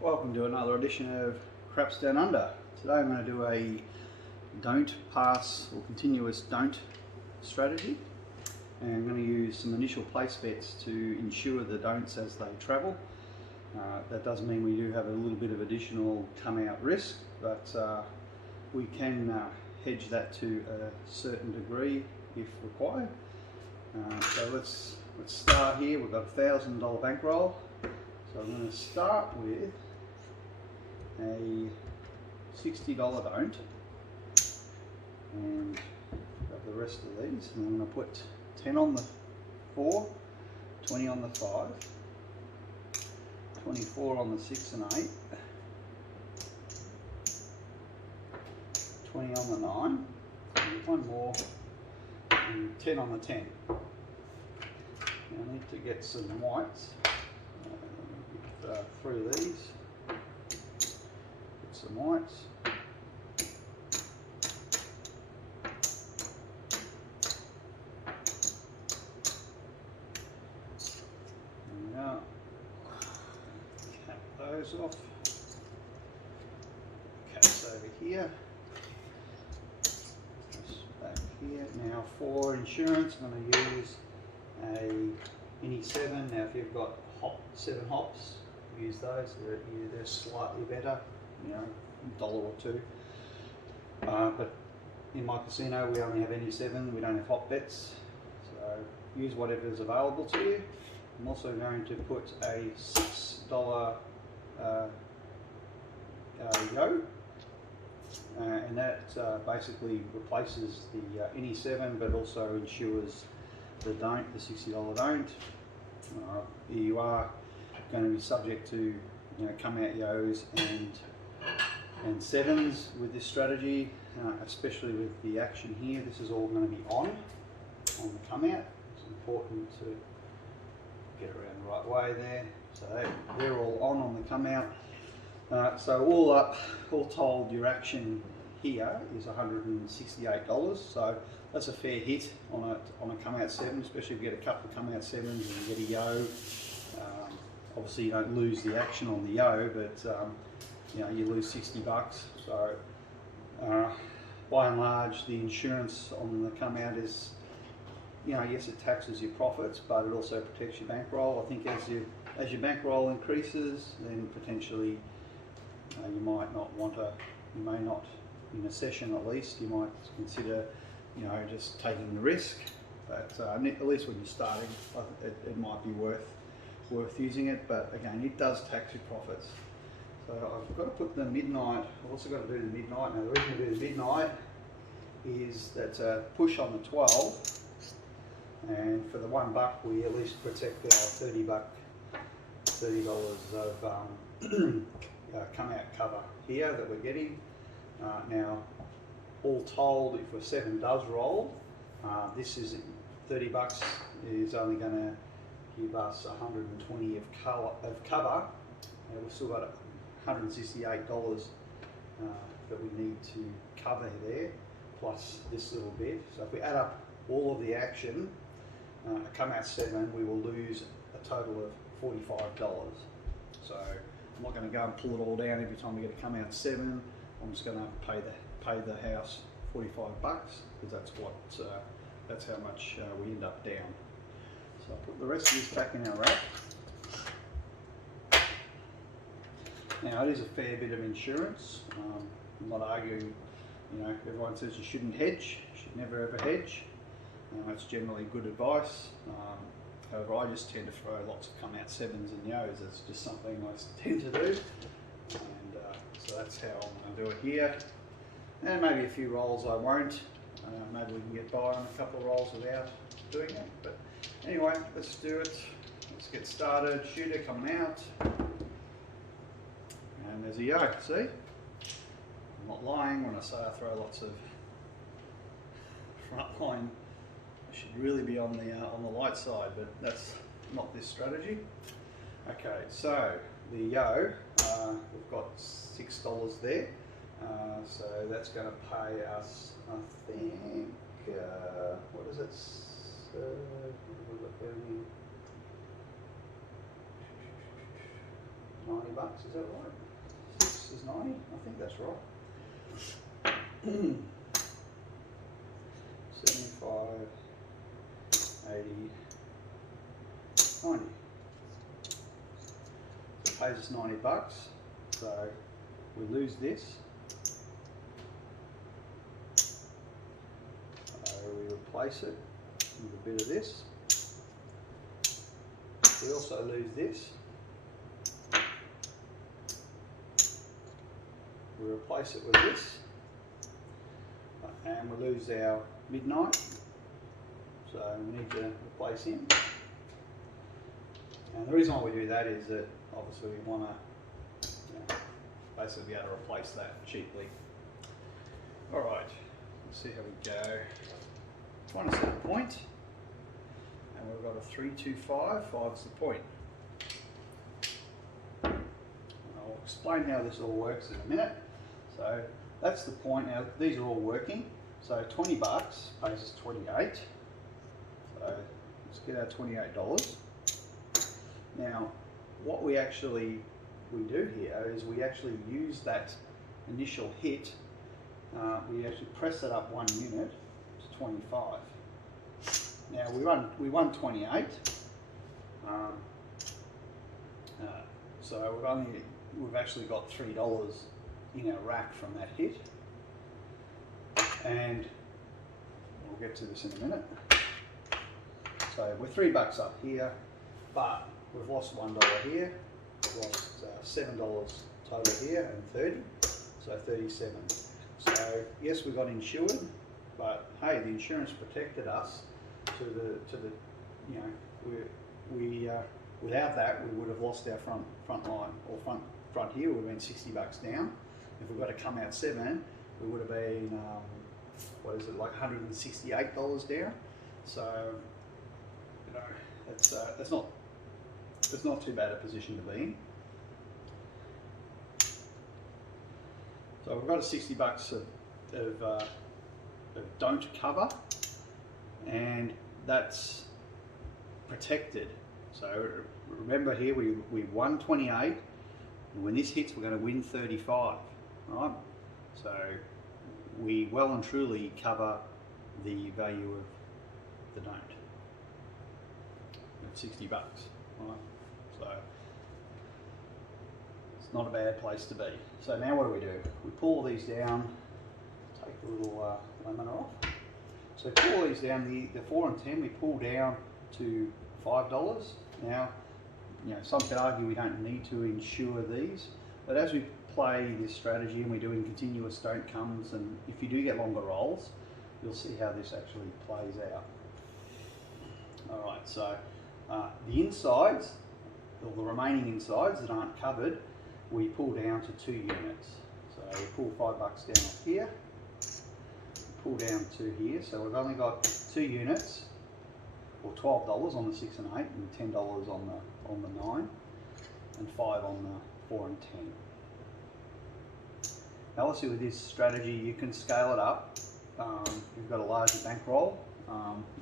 Welcome to another edition of Craps Down Under. Today I'm going to do a don't pass or continuous don't strategy, and I'm going to use some initial place bets to ensure the don'ts as they travel. That does mean we do have a little bit of additional come out risk, but we can hedge that to a certain degree if required. So let's start here. We've got a $1,000 bankroll. So I'm going to start with a $60 don't, and grab the rest of these, and I'm going to put 10 on the 4, 20 on the 5, 24 on the 6 and 8, 20 on the 9, and one more, and 10 on the 10. Now I need to get some whites. Three of these. Get some whites. There we are. Cap those off. Caps over here. Just back here. Now for insurance, I'm going to use any 7. Now if you've got 7 hops, use those. They're slightly better, you know, $1 or $2. But in my casino we only have any 7. We don't have hop bets, so use whatever is available to you. I'm also going to put a $6 yo, and that basically replaces the any 7, but also ensures the don't, the $60 don't. You are going to be subject to, you know, come out yos and 7s with this strategy, especially with the action here. This is all going to be on the come out. It's important to get around the right way there. So they're all on the come out. So all up, all told, your action here is $168. So that's a fair hit on a come out 7, especially if you get a couple of come out 7s and you get a yo. Obviously you don't lose the action on the yo, but you know, you lose $60. So by and large, the insurance on the come out is, you know, yes, it taxes your profits, but it also protects your bankroll. I think as your bankroll increases, then potentially you might not want to, you may not, in a session at least, you might consider, you know, just taking the risk. But at least when you're starting, it might be worth using it. But again, it does tax your profits. So I've got to put the midnight. I've also got to do the midnight. Now the reason to do the midnight is that push on the 12, and for the $1 we at least protect our $30 of come out cover here that we're getting. Now, all told, if a 7 does roll, this is $30 is only going to give us 120 of cover. We've still got $168 that we need to cover there, plus this little bit. So if we add up all of the action, come out 7, we will lose a total of $45. So I'm not going to go and pull it all down every time we get a come out 7. I'm just going to pay the house $45 because that's how much we end up down. So I'll put the rest of this back in our rack. Now it is a fair bit of insurance. I'm not arguing, you know, everyone says you shouldn't hedge, you should never ever hedge. That's generally good advice. However, I just tend to throw lots of come out 7s and yos. That's just something I tend to do. And so that's how I'm going to do it here. And maybe a few rolls I won't. Maybe we can get by on a couple of rolls without doing it. But anyway, let's do it. Let's get started. Shooter coming out. And there's a yo, see? I'm not lying when I say I throw lots of front line. I should really be on the light side, but that's not this strategy. Okay, so the yo, we've got $6 there. So that's going to pay us, I think, what is it? $90. bucks, is that right? 6 is 90, I think that's right. 75, 80, 90. So it pays us 90 bucks. So we lose this. So we replace it with a bit of this. We also lose this. We replace it with this. And we lose our midnight. So we need to replace him. And the reason why we do that is that obviously we want to basically be able to replace that cheaply. Alright, let's see how we go. One is the point, and we've got a 325, 5 is the point. I'll explain how this all works in a minute. So that's the point. Now these are all working. So 20 bucks pays us 28. So let's get our $28. Now what we do here is we actually use that initial hit. We actually press it up 1 unit to 25. Now we won 28. So we've actually got $3 in our rack from that hit, and we'll get to this in a minute. So we're $3 up here, but we've lost $1 here, we've lost $7 total here, and 30, so 37. So yes, we got insured, but hey, the insurance protected us to the without that we would have lost our front line, or front here would have been $60 down. If we've got to come out 7, we would have been like $168 down. So that's not too bad a position to be in. So we've got a $60 of don't cover, and that's protected. So remember here we won 28, and when this hits we're going to win 35, right? So we well and truly cover the value of the don't at $60, right? So it's not a bad place to be. So now what do? We pull these down, take the little lemon off. So pull these down, the 4 and 10 we pull down to $5. Now, some could argue we don't need to insure these, but as we play this strategy and we're doing continuous don't comes, and if you do get longer rolls, you'll see how this actually plays out. Alright, so the insides, or the remaining insides that aren't covered, we pull down to 2 units. So we pull $5 down off here, pull down to here, so we've only got 2 units, or $12 on the 6 and 8, and $10 on the 9, and 5 on the 4 and 10. Now obviously with this strategy you can scale it up. You've got a larger bankroll.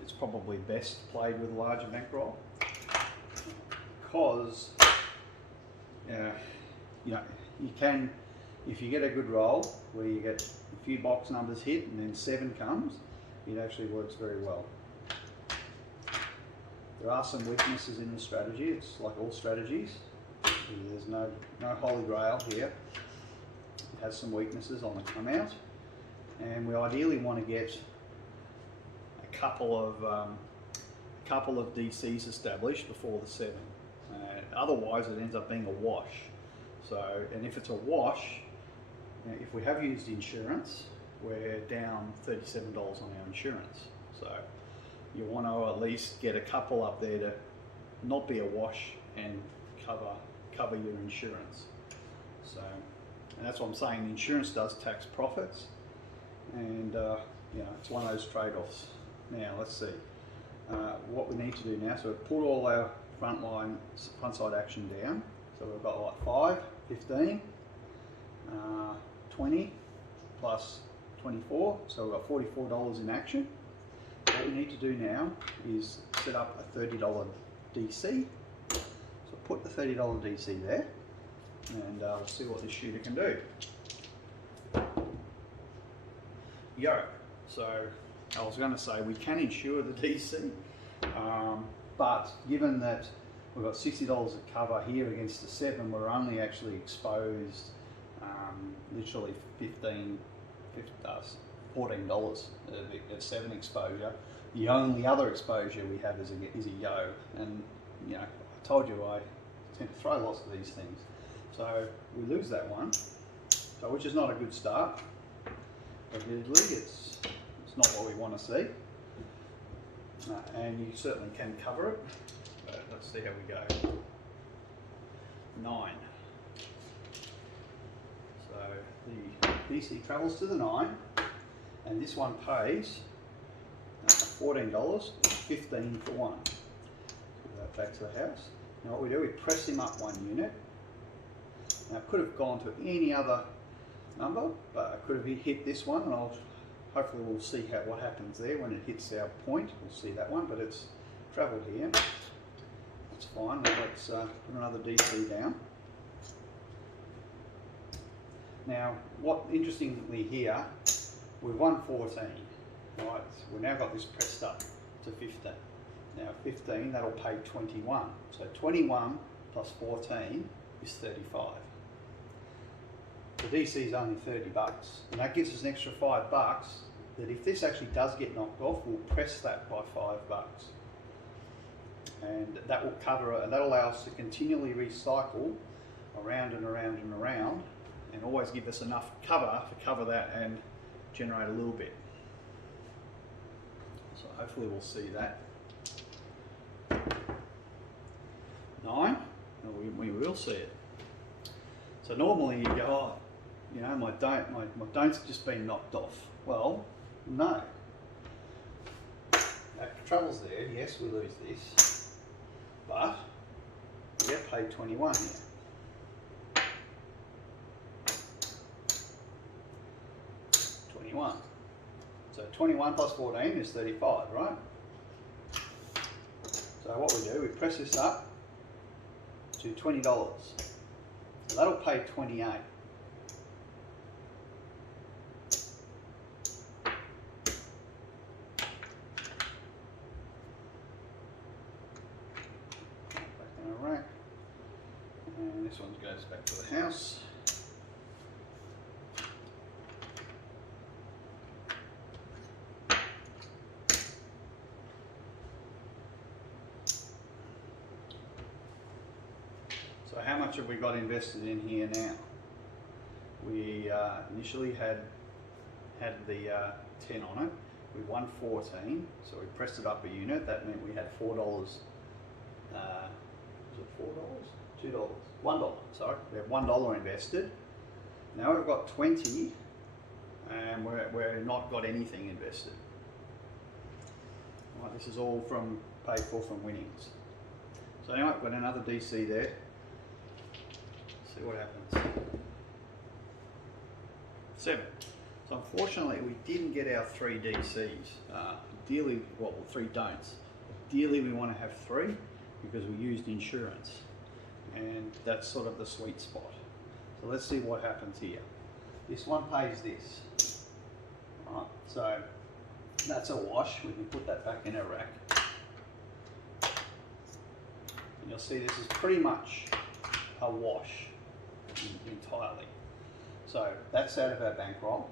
It's probably best played with a larger bankroll, because you can, if you get a good roll where you get a few box numbers hit and then 7 comes, it actually works very well. There are some weaknesses in the strategy. It's like all strategies. There's no holy grail here. It has some weaknesses on the come out, and we ideally want to get a couple of DCs established before the 7. Otherwise, it ends up being a wash. So, and if it's a wash, if we have used insurance, we're down $37 on our insurance. So you want to at least get a couple up there to not be a wash and cover your insurance. So, and that's what I'm saying. The insurance does tax profits, and it's one of those trade-offs. Now let's see what we need to do now. So we've put all our front side action down. So we've got like 5, 15, 20 plus 24. So we've got $44 in action. What we need to do now is set up a $30 DC. So put the $30 DC there. and we'll see what this shooter can do. Yo, so I was going to say we can insure the DC, but given that we've got $60 of cover here against the 7, we're only actually exposed literally $14 of 7 exposure. The only other exposure we have is a yo, and you know, I told you I tend to throw lots of these things. So we lose that one, so which is not a good start. Admittedly, it's not what we want to see, and you certainly can cover it. But let's see how we go. 9. So the DC travels to the 9, and this one pays $14, 15 for 1. Put that back to the house. Now what we do, we press him up 1 unit. Now it could have gone to any other number, but I could have hit this one, and hopefully we'll see what happens there when it hits our point. We'll see that one, but it's travelled here. That's fine. Let's put another DC down. Now, what interestingly here, we've won 14. Right, so we've now got this pressed up to 15. Now 15, that'll pay 21. So 21 plus 14 is 35. The DC is only 30 bucks, and that gives us an extra 5 bucks. That if this actually does get knocked off, we'll press that by 5 bucks, and that will cover it. And that'll allow us to continually recycle around and around and around, and always give us enough cover to cover that and generate a little bit. So hopefully we'll see that. 9, we will see it. So normally you go, oh, you know, my don't's just been knocked off. Well, no. That travels there, yes, we lose this, but we get paid 21 here. 21. So 21 plus 14 is 35, right? So what we do, we press this up to $20. So that'll pay 28. Back in a rack. And this one goes back to the house. So how much have we got invested in here now? We initially had the 10 on it. We won 14, so we pressed it up a unit. That meant we had $4. Was it $4? $2? $1. Sorry, we have $1 invested. Now we've got 20, and we're not got anything invested. Right, this is all paid for from winnings. So now I've got another DC there. See what happens. 7. So unfortunately we didn't get our 3 DCs. Ideally, well, 3 don'ts. Ideally we want to have 3 because we used insurance, and that's sort of the sweet spot. So let's see what happens here. This one pays this. Right, so that's a wash. We can put that back in our rack. And you'll see this is pretty much a wash entirely. So that's out of our bankroll.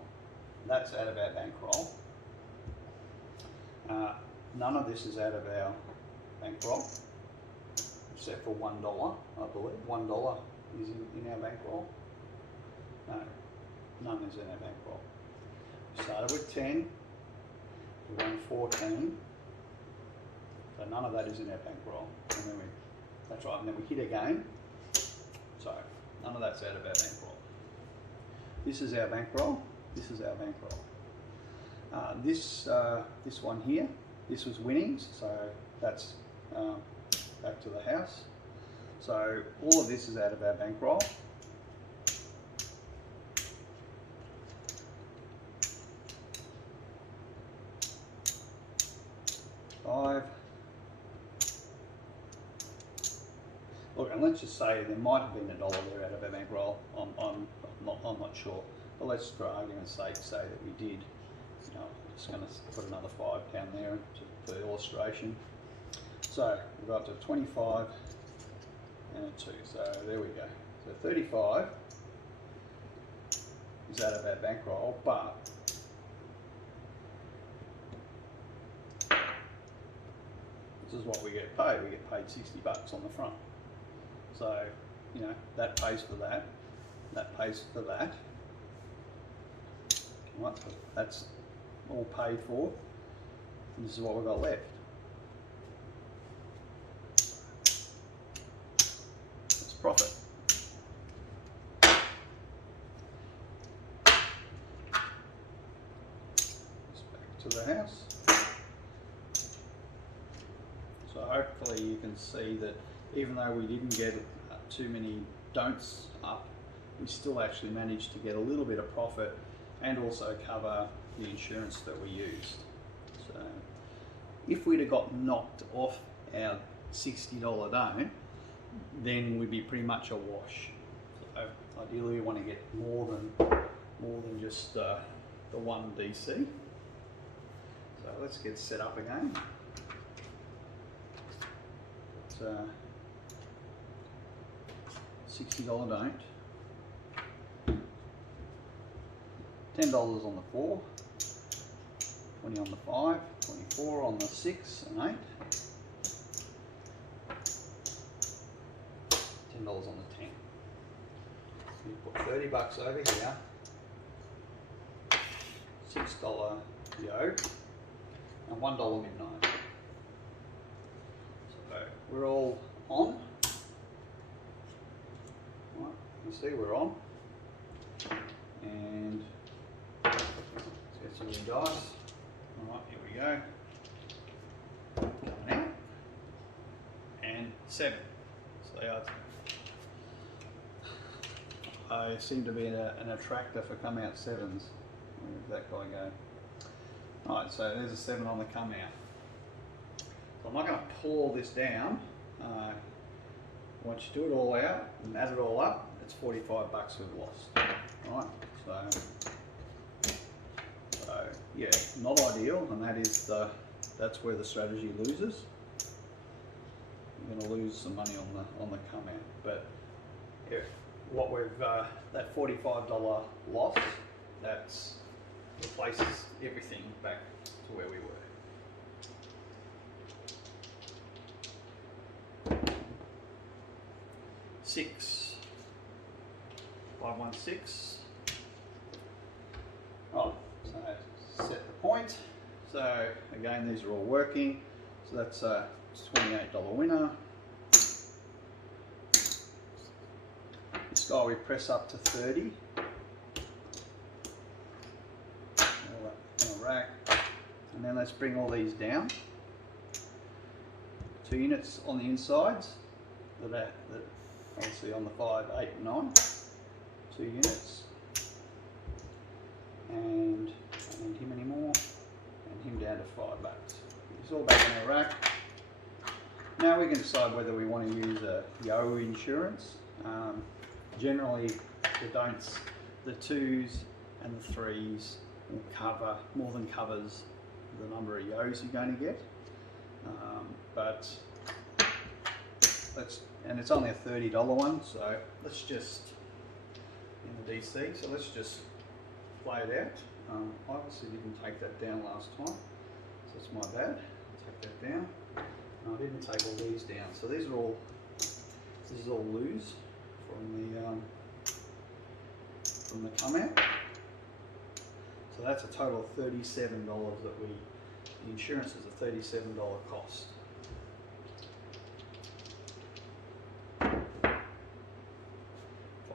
That's out of our bankroll. None of this is out of our bankroll, except for $1, I believe. $1 is in our bankroll. No, none is in our bankroll. We started with 10, we won 14, so none of that is in our bankroll. And then that's right, and then we hit again, so none of that's out of our bankroll. This is our bankroll, this is our bankroll. This one here, this was winnings, so that's back to the house. So all of this is out of our bankroll. look, and let's just say there might have been $1 there out of our bankroll. I'm not sure, but let's, for argument's sake, say that we did. I'm just going to put another 5 down there for illustration. So we've got to 25 and a 2. So there we go. So 35 is out of our bankroll, but this is what we get paid. We get paid $60 on the front. So, you know, that pays for that. That pays for that. Right, so that's all paid for. And this is what we've got left. It's profit. Just back to the house. So hopefully you can see that even though we didn't get too many don'ts up, we still actually managed to get a little bit of profit and also cover the insurance that we used. So if we'd have got knocked off our $60 don't, then we'd be pretty much a wash. So ideally we want to get more than just the one DC. So let's get set up again. $60 don't, $10 on the 4, 20 on the 5, 24 on the 6 and 8, $10 on the 10. So you put $30 over here, $6 yoke, and $1 midnight. So we're all on. Right, you see we're on. And let's get some new dice. Alright, here we go. Coming out. And 7. So I seem to be an attractor for come out 7s. Where did that guy go? Alright, so there's a 7 on the come out. So I'm not going to pull all this down. Once you do it all out and add it all up, it's $45 we've lost. Right, so yeah, not ideal, and that's where the strategy loses. You're going to lose some money on the come out, but yeah, what we've that $45 loss, that's replaces everything back to where we were. Six, 516. Oh, so set the point. So again, these are all working. So that's a $28 winner. This guy we press up to 30. All that in a rack. And then let's bring all these down. 2 units on the insides. That obviously on the 5, 8, and 9. 2 units. And I don't need him anymore. And him down to $5. It's all back in our rack. Now we can decide whether we want to use a yo insurance. Generally, the don'ts, the 2s and the 3s will cover, more than covers the number of yos you're going to get. But and it's only a $30 one, so let's just, in the DC, so let's just play it out. I obviously didn't take that down last time, so it's my bad. I'll take that down. And I didn't take all these down, so these are all, this is all lose from the come out. So that's a total of $37 that the insurance is a $37 cost.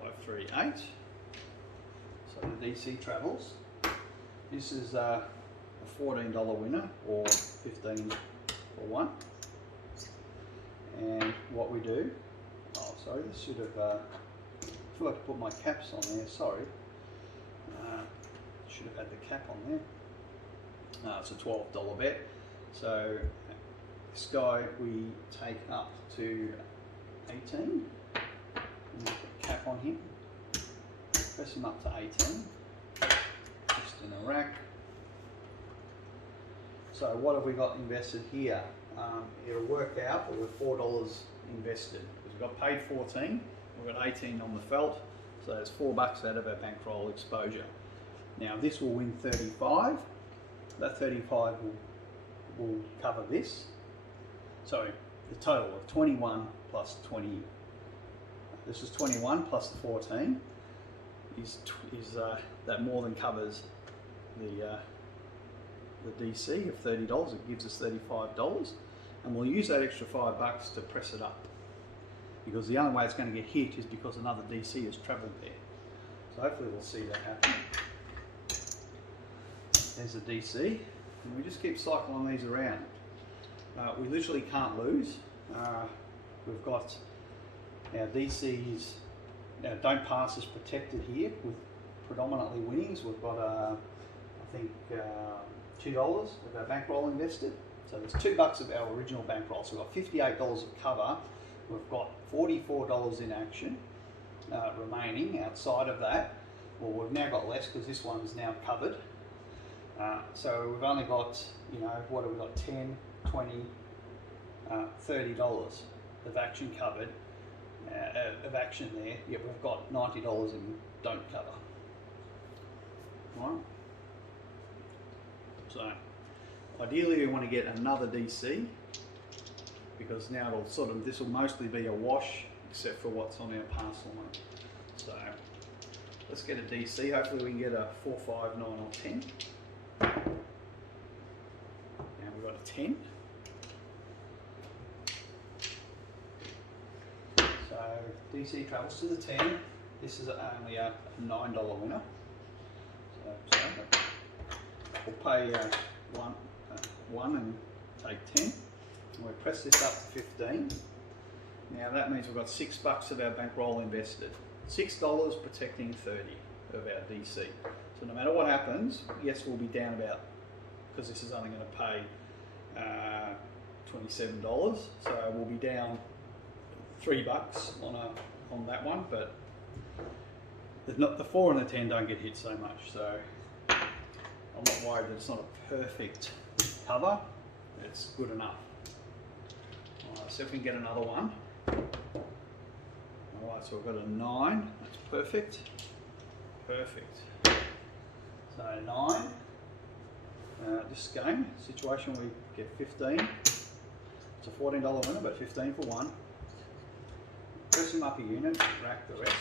538. So the DC travels. This is a $14 winner, or 15 for 1. And what we do, oh sorry, this should have, I forgot to put my caps on there, sorry. Should have had the cap on there. It's a $12 bet. So this guy we take up to 18. And put a cap on him. Press him up to 18. Just in a rack. So what have we got invested here? It'll work out that we're $4 invested. Because we got paid 14, we've got 18 on the felt, so there's $4 out of our bankroll exposure. Now this will win 35. That 35 will cover this. So the total of 21 plus 20. This is 21 plus the 14 is that more than covers the DC of $30. It gives us $35, and we'll use that extra $5 to press it up, because the only way it's going to get hit is because another DC has travelled there. So hopefully we'll see that happen. There's a DC, and we just keep cycling these around. We literally can't lose. We've got our DCs, our don't pass is protected here with predominantly winnings. We've got I think $2 of our bankroll invested. So there's $2 of our original bankroll. So we've got $58 of cover. We've got $44 in action remaining outside of that. Well, we've now got less because this one's now covered. So we've only got, you know, what have we got? 10, 20, $30 of action covered, of action there. Yet we've got $90 in don't cover. All right. So ideally we want to get another DC, because now it'll sort of, this will mostly be a wash except for what's on our pass line. So let's get a DC. Hopefully we can get a 4, 5, 9 or 10. Now we've got a 10. So DC travels to the 10. This is only a $9 winner. So we'll pay one and take 10. And we press this up to 15. Now that means we've got $6 of our bankroll invested. $6 protecting 30 of our DC. So no matter what happens, yes, we'll be down about, because this is only going to pay $27. So we'll be down $3 on that one, but the 4 and the 10 don't get hit so much. So I'm not worried that it's not a perfect cover. It's good enough. Alright, so if we can get another one. Alright, so we've got a 9. That's perfect. Perfect. So 9. This game, situation we get 15. It's a $14 winner, but 15 for 1. Press him up a unit, rack the rest.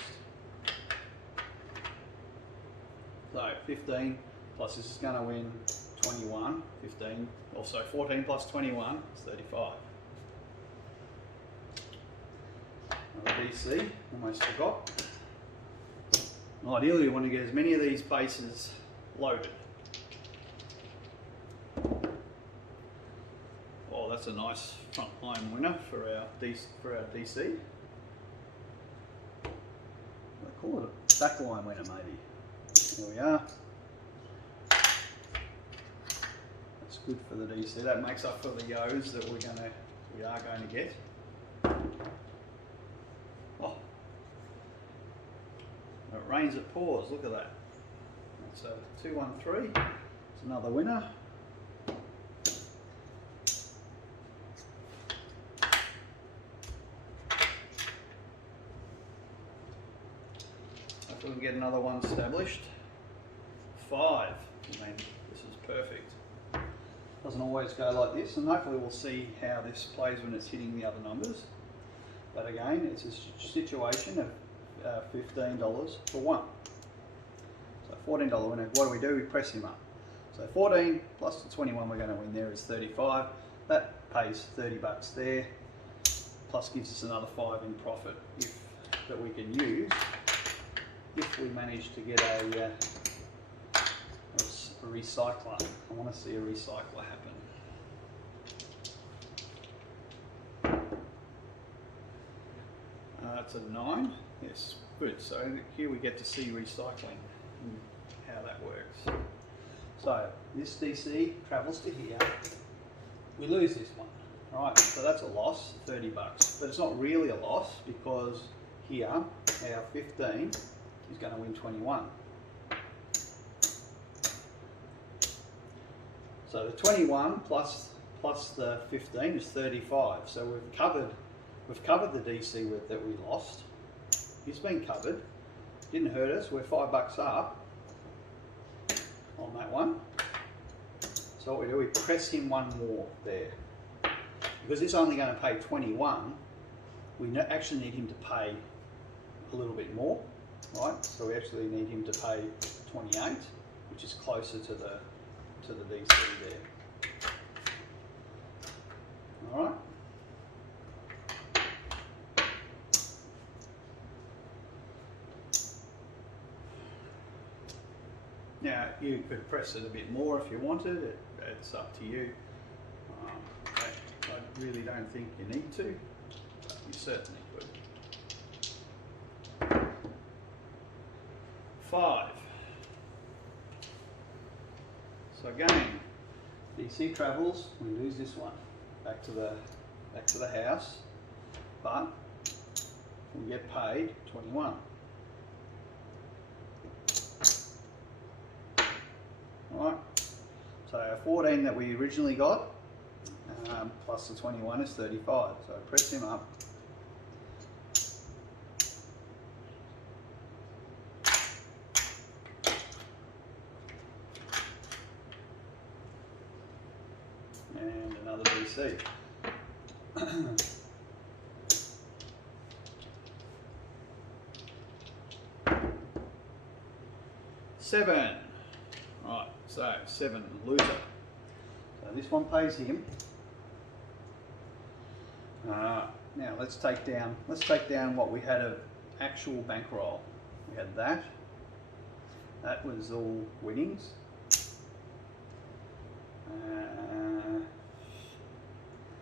So 15 plus this is going to win 21, 15, also 14 plus 21 is 35. Another DC, almost forgot. And ideally you want to get as many of these bases loaded. Oh, that's a nice front line winner for our DC. I call it a back line winner maybe. There we are. That's good for the DC. That makes up for the Yo's that we are going to get. Oh, it rains, it pours. Look at that. That's a 2-1-3. It's another winner. Hopefully we can get another one established. 5. I mean, this is perfect. Doesn't always go like this, and hopefully we'll see how this plays when it's hitting the other numbers. But again, it's a situation of $15 for 1. So $14 winner. What do? We press him up. So 14 plus the 21 we're going to win there is 35. That pays $30 there, plus gives us another 5 in profit that we can use if we manage to get a recycler. I want to see a recycler happen. That's a 9. Yes, good. So here we get to see recycling and how that works. So this DC travels to here. We lose this one. Right, so that's a loss, 30 bucks. But it's not really a loss because here, our 15 is going to win 21. So the 21 plus the 15 is 35. So we've covered the DC that we lost. He's been covered. Didn't hurt us. We're $5 up on that one. So what we do, we press him one more there. Because it's only going to pay 21, we actually need him to pay a little bit more, right? So we actually need him to pay 28, which is closer to the DC there. All right. Now you could press it a bit more if you wanted. It's up to you. I really don't think you need to, but you certainly could. 5. So again, DC travels. We lose this one back to the house, but we get paid 21. All right. So our 14 that we originally got. Plus the 21 is 35, so press him up. And another DC. 7. Right, so 7, loser. So this one pays him. Now let's take down what we had of actual bankroll. We had that. That was all winnings.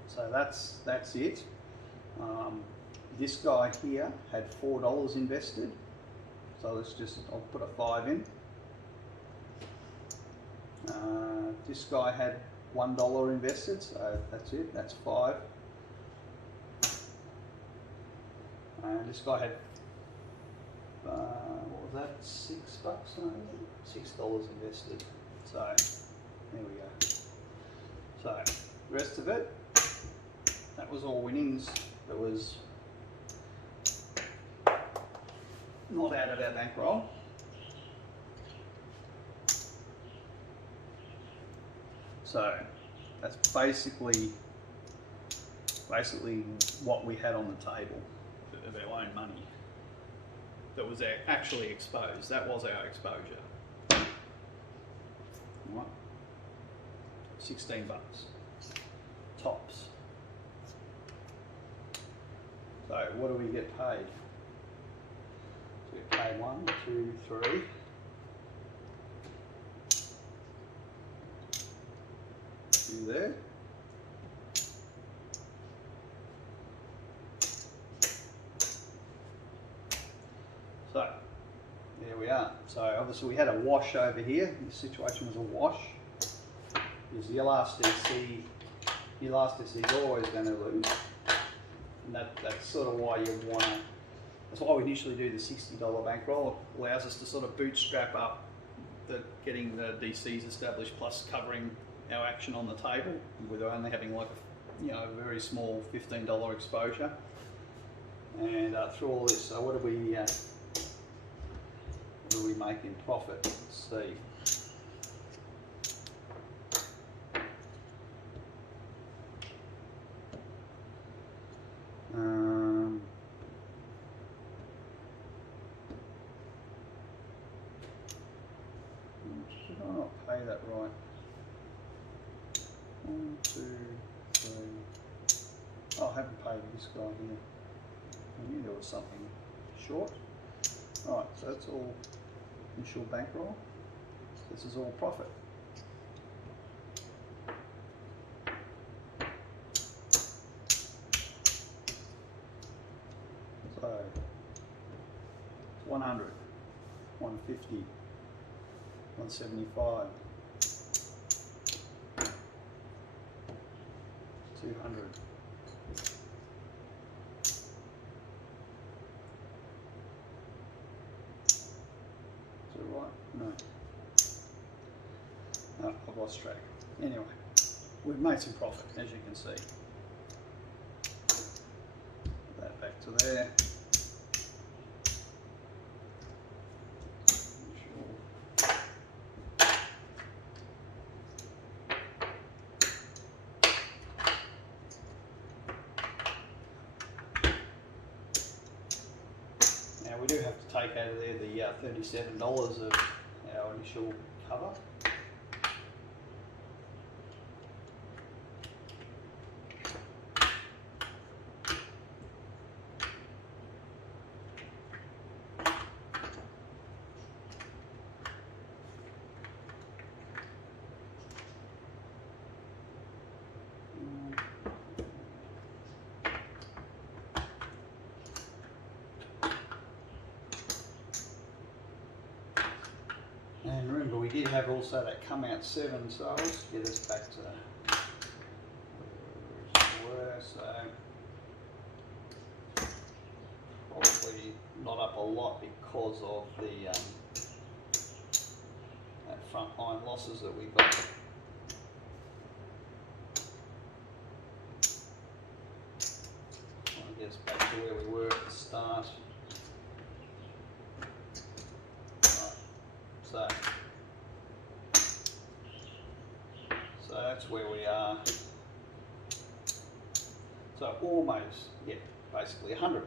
So that's it. This guy here had $4 invested. So I'll put a 5 in. This guy had $1 invested, so that's it. That's 5. And this guy had, what was that, $6 maybe? $6 invested. So, there we go. So, the rest of it, that was all winnings. That was not out of our bankroll. So, that's basically what we had on the table of our own money that was actually exposed. That was our exposure. Right. 16 bucks. Tops. So what do we get paid? So we get paid 1, 2, 3. See there? So, there we are. So obviously we had a wash over here. This situation was a wash. Because your last DC is always going to lose. And that's sort of why that's why we initially do the $60 bankroll. It allows us to sort of bootstrap up getting the DCs established plus covering our action on the table with only having like a very small $15 exposure. And through all this, so what do we make in profit? Let's see. Should I not pay that right? 1, 2, 3. Oh, I haven't paid this guy here. I knew there was something short. Alright, so that's all initial bankroll. This is all profit. So, 100, 150, 175, 200. Is that right? No. Oh, I've lost track. Anyway, we've made some profit, as you can see. Put that back to there. Now we do have to take out of there the $37 of our initial cover. And remember, we did have also that come out 7, so let's get us back to where we were. So probably not up a lot because of the that front line losses that we got. I guess back to where we were at the start. So that's where we are. So almost, yeah, basically $100.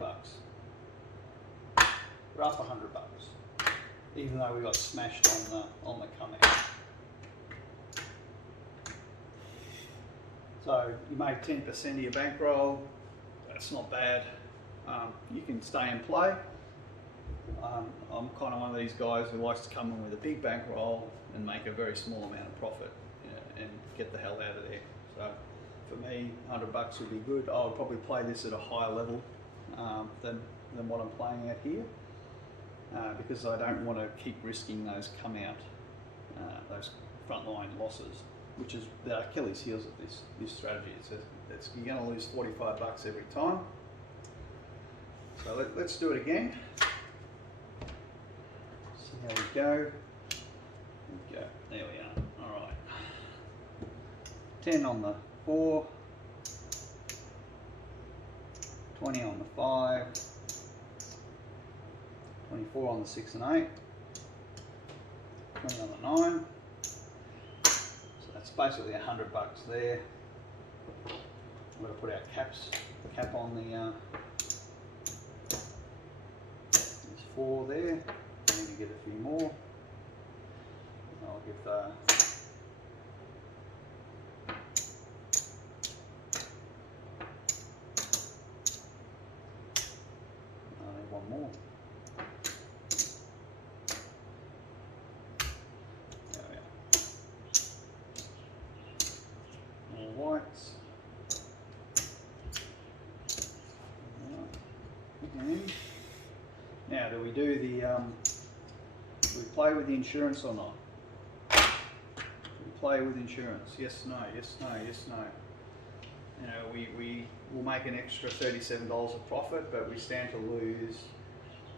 We're up $100, even though we got smashed on the come out. So you made 10% of your bankroll. That's not bad. You can stay and play. I'm kind of one of these guys who likes to come in with a big bankroll and make a very small amount of profit, and get the hell out of there. So for me, $100 would be good. I would probably play this at a higher level than what I'm playing at here, because I don't want to keep risking those come out, those frontline losses, which is the Achilles heels of this strategy. It's you're going to lose $45 every time. So let's do it again. See how we go. There we are. All right. 10 on the 4, 20 on the 5, 24 on the 6 and 8, 20 on the 9. So that's basically $100 there. I'm going to put our cap on the there's 4 there. I need to get a few more. I'll give the one more. There we are. More whites. Okay. Now, do we do the do we play with the insurance or not? Do we play with insurance? Yes, no, yes, no, yes, no. You know, we will make an extra $37 of profit, but we stand to lose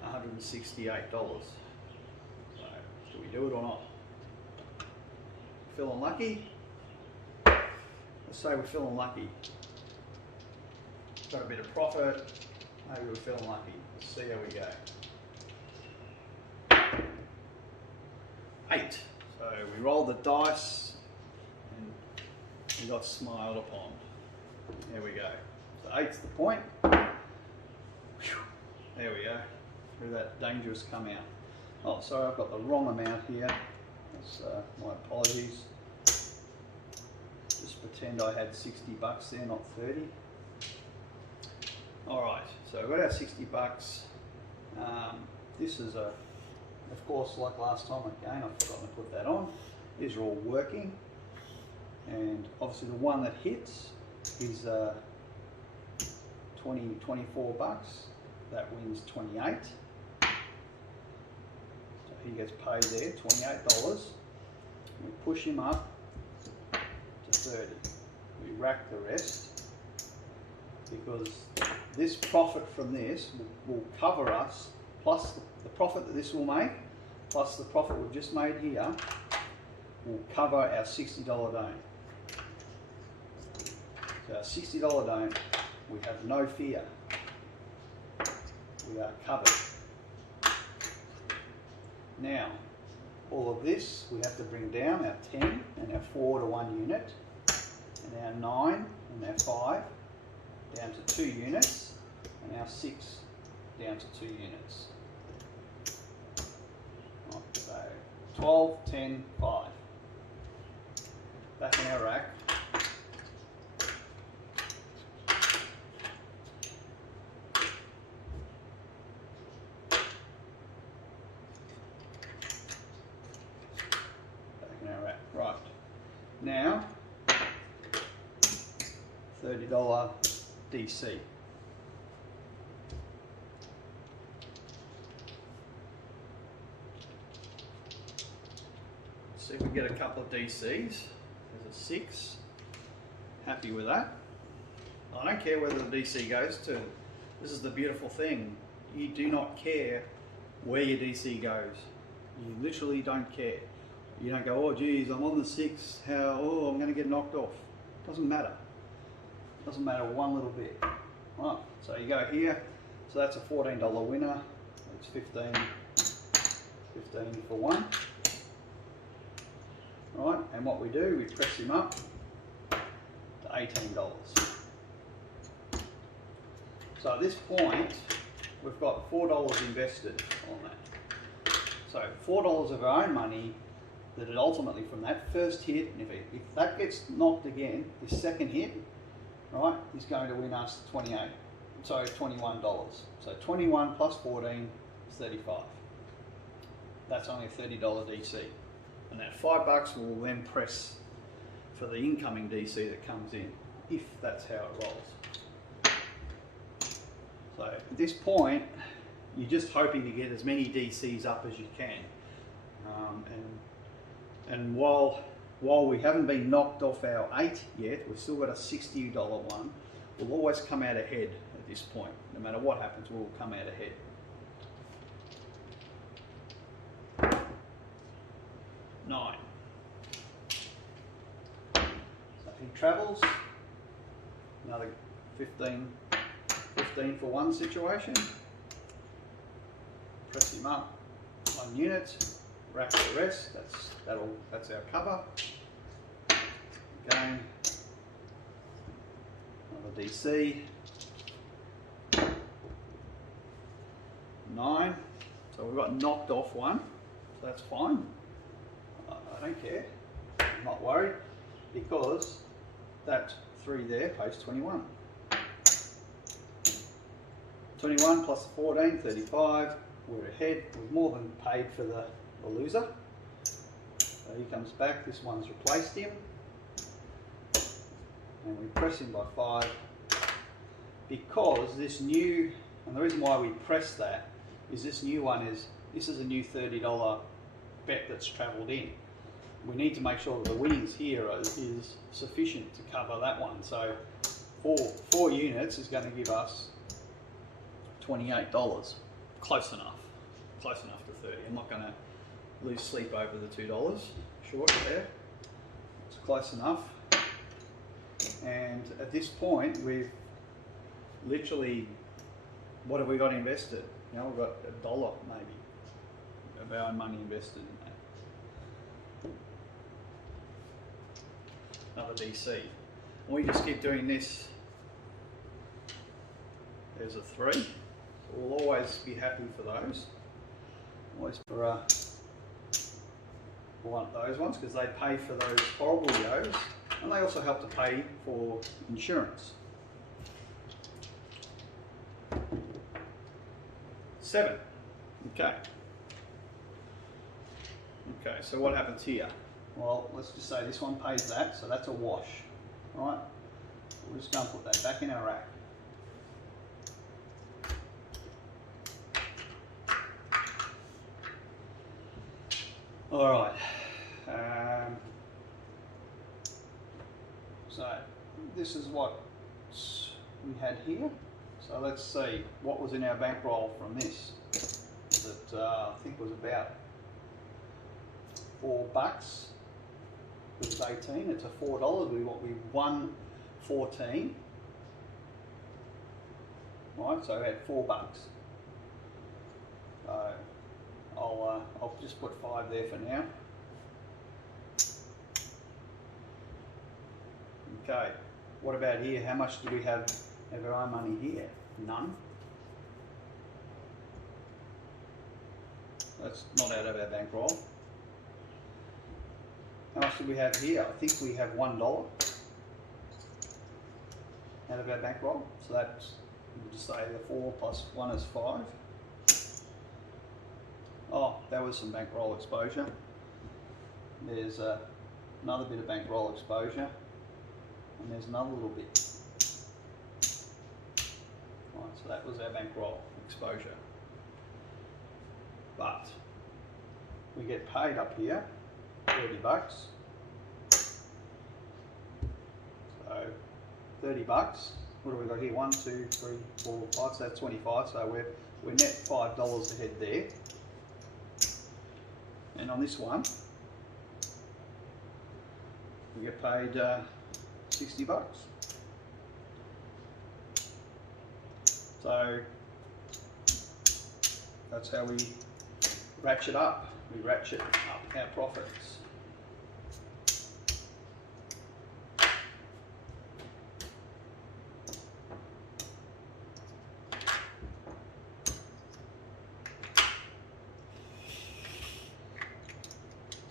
$168. So, do we do it or not? Feeling lucky? Let's say we're feeling lucky. Got a bit of profit. Maybe we're feeling lucky. Let's see how we go. 8. So we rolled the dice and we got smiled upon. There we go. So 8's the point. Whew. There we go. Through that dangerous come out. Oh, sorry, I've got the wrong amount here. That's my apologies. Just pretend I had $60 there, not 30. All right, so we've got our $60. This is of course, like last time, again, I've forgotten to put that on. These are all working, and obviously the one that hits is $24. That wins 28. So he gets paid there, $28. We push him up to 30. We rack the rest. because this profit from this will cover us, plus the profit that this will make, plus the profit we've just made here, will cover our $60 don't. So our $60 don't, we have no fear. We are covered. Now, all of this we have to bring down our 10 and our 4 to 1 unit, and our 9 and our 5 down to 2 units, and our 6 down to 2 units. Right, so 12, 10, 5. Back in our rack. Right, now $30 DC. Let's see if we get a couple of DCs. There's a 6. Happy with that. I don't care whether the DC goes to. This is the beautiful thing. You do not care where your DC goes. You literally don't care. You don't go, oh geez, I'm on the 6, I'm going to get knocked off. Doesn't matter. Doesn't matter one little bit. Right, so you go here, so that's a $14 winner. It's 15 for 1. Right, and what we do, we press him up to $18. So at this point, we've got $4 invested on that. So $4 of our own money that it ultimately from that first hit, and if that gets knocked again, his second hit, right, is going to win us $21. So 21 plus 14 is 35. That's only a $30 DC. And that $5 will then press for the incoming DC that comes in, if that's how it rolls. So at this point, you're just hoping to get as many DCs up as you can. And while we haven't been knocked off our 8 yet, we've still got a $60 one. We'll always come out ahead at this point. No matter what happens, we'll come out ahead. 9. So he travels. Another 15 for 1 situation. Press him up 1 unit. Rack the rest. That's our cover. Again, another DC. 9. So we've got knocked off 1. So that's fine. I don't care. I'm not worried because that 3 there pays 21. 21 plus 14, 35. We're ahead. We've more than paid for the loser. So he comes back, this one's replaced him, and we press him by 5 because this new, and the reason why we press that is this new one this is a new $30 bet that's travelled in. We need to make sure that the winnings here is sufficient to cover that one. So 4 units is going to give us $28. Close enough to 30. I'm not going to lose sleep over the $2 short there. It's close enough. And at this point, we've literally, what have we got invested? You know, we've got $1 maybe of our own money invested in that. Another DC. And we just keep doing this. There's a 3. So we'll always be happy for those. Always for one of those ones because they pay for those horrible yos, and they also help to pay for insurance. 7. Okay. Okay, so what happens here? Well, let's just say this one pays that, so that's a wash. Right? We're just going to put that back in our rack. All right. So this is what we had here. So let's see what was in our bankroll from this. That I think was about $4. It was 18. It's a $4. We won 14. Right, so we had $4. So I'll just put 5 there for now. Okay, what about here? How much do we have of our own money here? None. That's not out of our bankroll. How much do we have here? I think we have $1 out of our bankroll. So that's, we'll just say the 4 plus 1 is 5. Oh, that was some bankroll exposure. There's another bit of bankroll exposure, and there's another little bit. Right, so that was our bankroll exposure. But we get paid up here $30. So $30. What do we got here? 1, 2, 3, 4, 5. So that's 25. So we're net $5 ahead there. And on this one, we get paid $60. So that's how we ratchet up. We ratchet up our profits.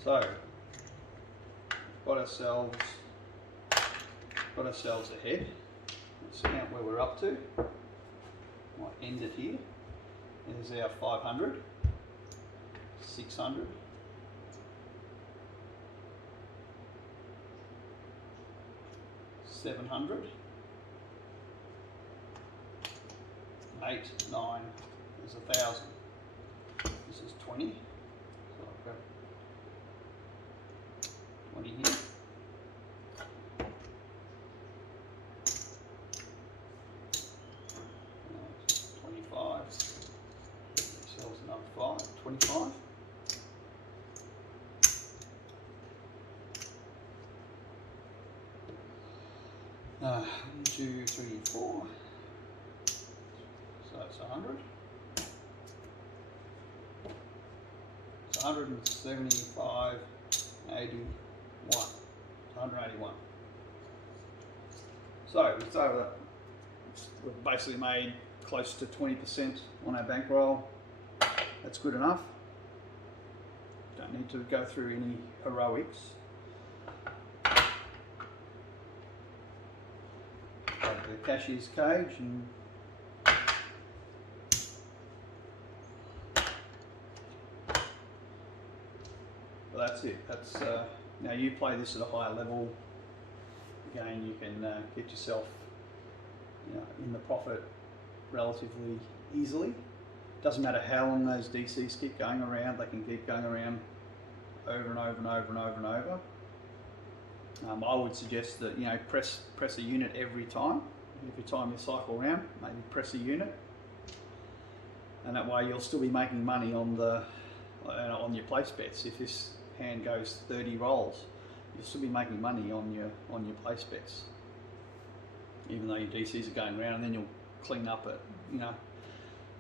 So got ourselves ahead. Let's see now where we're up to. Might end it here. There's our 500, 600, 700, 8, 9, there's 1,000. This is 20. So I've got 20 here. Sells another 25. 1, 2, 3, 4. So it's 100. It's 175, 81. 181. So we've basically made close to 20% on our bankroll. That's good enough. Don't need to go through any heroics. Go to the cashier's cage and well, that's it. That's now you play this at a higher level. Again, you can get yourself in the profit relatively easily. Doesn't matter how long those DCs keep going around, they can keep going around over and over and over and over and over. I would suggest that press a unit every time you cycle around, maybe press a unit, and that way you'll still be making money on your place bets. If this hand goes 30 rolls, you'll still be making money on your place bets, even though your DCs are going around, and then you'll clean up it,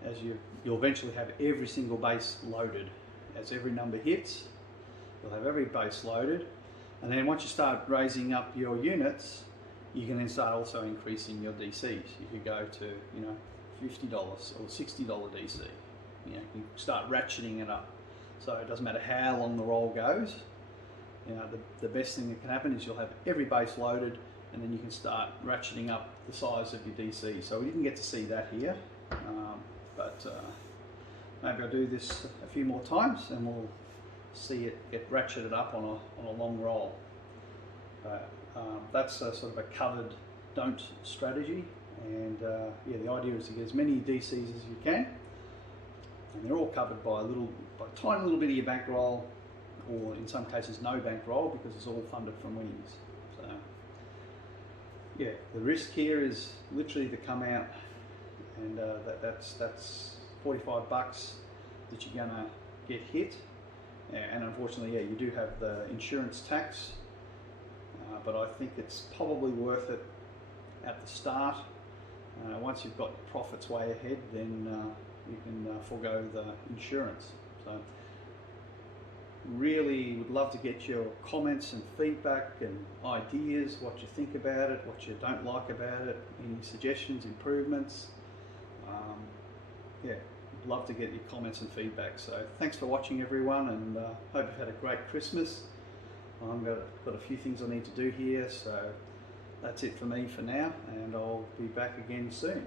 as you'll eventually have every single base loaded. As every number hits, you'll have every base loaded, and then once you start raising up your units, you can then start also increasing your DCs. You could go to $50 or $60 DC. You can start ratcheting it up. So it doesn't matter how long the roll goes. The best thing that can happen is you'll have every base loaded, and then you can start ratcheting up the size of your DC. So we didn't get to see that here, but maybe I'll do this a few more times and we'll see it get ratcheted up on a long roll. That's a sort of a covered don't strategy, and the idea is to get as many DCs as you can, and they're all covered by a tiny little bit of your bankroll, or in some cases no bankroll, because it's all funded from winnings. So yeah, the risk here is literally to come out and that's 45 bucks that you're gonna get hit. And unfortunately, yeah, you do have the insurance tax, but I think it's probably worth it at the start. Once you've got profits way ahead, then you can forego the insurance. So really would love to get your comments and feedback and ideas, what you think about it, what you don't like about it, any suggestions, improvements. Yeah, love to get your comments and feedback. So thanks for watching, everyone, and hope you've had a great Christmas. I've got a few things I need to do here, so that's it for me for now, and I'll be back again soon.